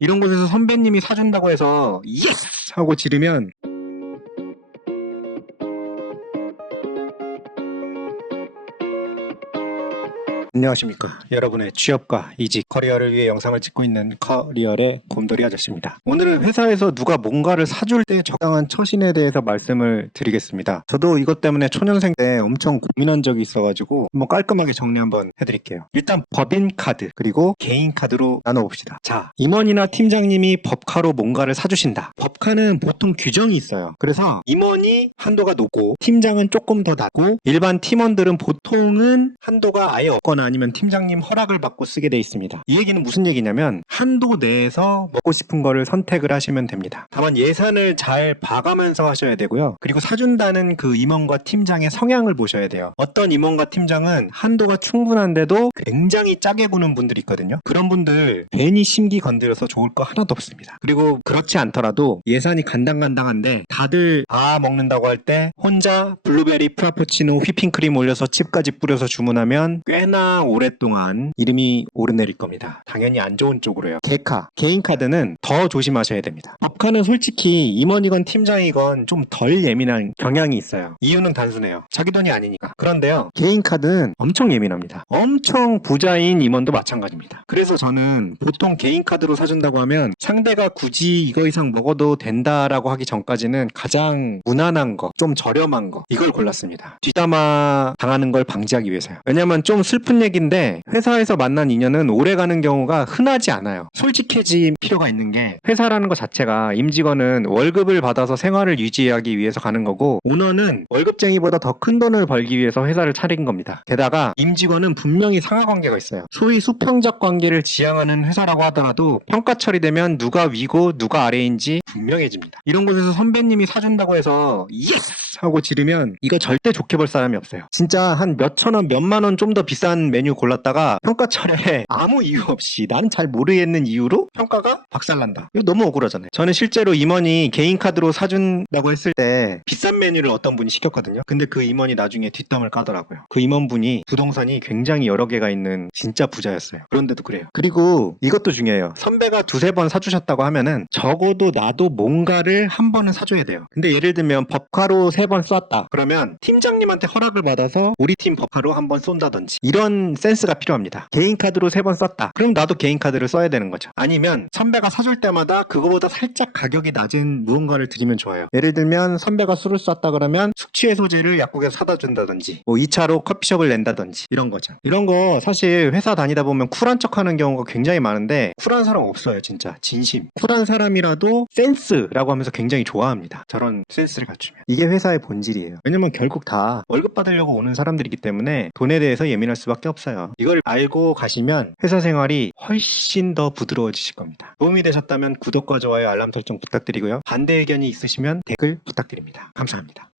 이런 곳에서 선배님이 사준다고 해서 예스 하고 지르면 안녕하십니까. 여러분의 취업과 이직 커리어를 위해 영상을 찍고 있는 커리어의 곰돌이 아저씨입니다. 오늘은 회사에서 누가 뭔가를 사줄 때 적당한 처신에 대해서 말씀을 드리겠습니다. 저도 이것 때문에 초년생 때 엄청 고민한 적이 있어가지고 한번 깔끔하게 정리 한번 해드릴게요. 일단 법인 카드 그리고 개인 카드로 나눠봅시다. 자 임원이나 팀장님이 법카로 뭔가를 사주신다. 법카는 보통 규정이 있어요. 그래서 임원이 한도가 높고 팀장은 조금 더 낮고 일반 팀원들은 보통은 한도가 아예 없거나 아니면 팀장님 허락을 받고 쓰게 돼 있습니다. 이 얘기는 무슨 얘기냐면 한도 내에서 먹고 싶은 거를 선택을 하시면 됩니다. 다만 예산을 잘 봐가면서 하셔야 되고요. 그리고 사준다는 그 임원과 팀장의 성향을 보셔야 돼요. 어떤 임원과 팀장은 한도가 충분한데도 굉장히 짜게 구는 분들이 있거든요. 그런 분들 괜히 심기 건드려서 좋을 거 하나도 없습니다. 그리고 그렇지 않더라도 예산이 간당간당한데 다들 다 먹는다고 할 때 혼자 블루베리 프라푸치노 휘핑크림 올려서 칩까지 뿌려서 주문하면 꽤나 오랫동안 이름이 오르내릴 겁니다. 당연히 안 좋은 쪽으로요. 개카, 개인 카드는 더 조심하셔야 됩니다. 법카는 솔직히 임원이건 팀장이건 좀 덜 예민한 경향이 있어요. 이유는 단순해요. 자기 돈이 아니니까. 그런데요. 개인 카드는 엄청 예민합니다. 엄청 부자인 임원도 마찬가지입니다. 그래서 저는 보통 개인 카드로 사준다고 하면 상대가 굳이 이거 이상 먹어도 된다라고 하기 전까지는 가장 무난한 거, 좀 저렴한 거 이걸 골랐습니다. 뒷담화 당하는 걸 방지하기 위해서요. 왜냐면 좀 슬픈 얘기인데 회사에서 만난 인연은 오래 가는 경우가 흔하지 않아요. 솔직해질 필요가 있는 게 회사라는 것 자체가 임직원은 월급을 받아서 생활을 유지하기 위해서 가는 거고 오너는 월급쟁이보다 더 큰 돈을 벌기 위해서 회사를 차린 겁니다. 게다가 임직원은 분명히 상하 관계가 있어요. 소위 수평적 관계를 지향하는 회사라고 하더라도 평가 처리되면 누가 위고 누가 아래인지 분명해집니다. 이런 곳에서 선배님이 사준다고 해서 예스 하고 지르면 이거 절대 좋게 볼 사람이 없어요. 진짜 한 몇천 원, 몇만 원 좀 더 비싼 메뉴 골랐다가 평가 철에 아무 이유 없이 나는 잘 모르겠는 이유로 평가가 박살난다. 이거 너무 억울하잖아요. 저는 실제로 임원이 개인 카드로 사준다고 했을 때 비싼 메뉴를 어떤 분이 시켰거든요. 근데 그 임원이 나중에 뒷담을 까더라고요. 그 임원분이 부동산이 굉장히 여러 개가 있는 진짜 부자였어요. 그런데도 그래요. 그리고 이것도 중요해요. 선배가 두세 번 사주셨다고 하면은 적어도 나도 뭔가를 한 번은 사줘야 돼요. 근데 예를 들면 법카로 세 번 쐈다. 그러면 팀장님한테 허락을 받아서 우리 팀 법카로 한 번 쏜다든지 이런 센스가 필요합니다. 개인 카드로 세 번 썼다. 그럼 나도 개인 카드를 써야 되는 거죠. 아니면 선배가 사줄 때마다 그거보다 살짝 가격이 낮은 무언가를 드리면 좋아요. 예를 들면 선배가 술을 쐈다 그러면 숙취 해소제를 약국에서 사다 준다든지 뭐 2차로 커피숍을 낸다든지 이런 거죠. 이런 거 사실 회사 다니다 보면 쿨한 척 하는 경우가 굉장히 많은데 쿨한 사람 없어요 진짜 진심. 쿨한 사람이라도 센스라고 하면서 굉장히 좋아합니다. 저런 센스를 갖추면. 이게 회사의 본질이에요. 왜냐면 결국 다 월급 받으려고 오는 사람들이기 때문에 돈에 대해서 예민할 수밖에 없어요. 이걸 알고 가시면 회사 생활이 훨씬 더 부드러워지실 겁니다. 도움이 되셨다면 구독과 좋아요 알람 설정 부탁드리고요. 반대 의견이 있으시면 댓글 부탁드립니다. 감사합니다.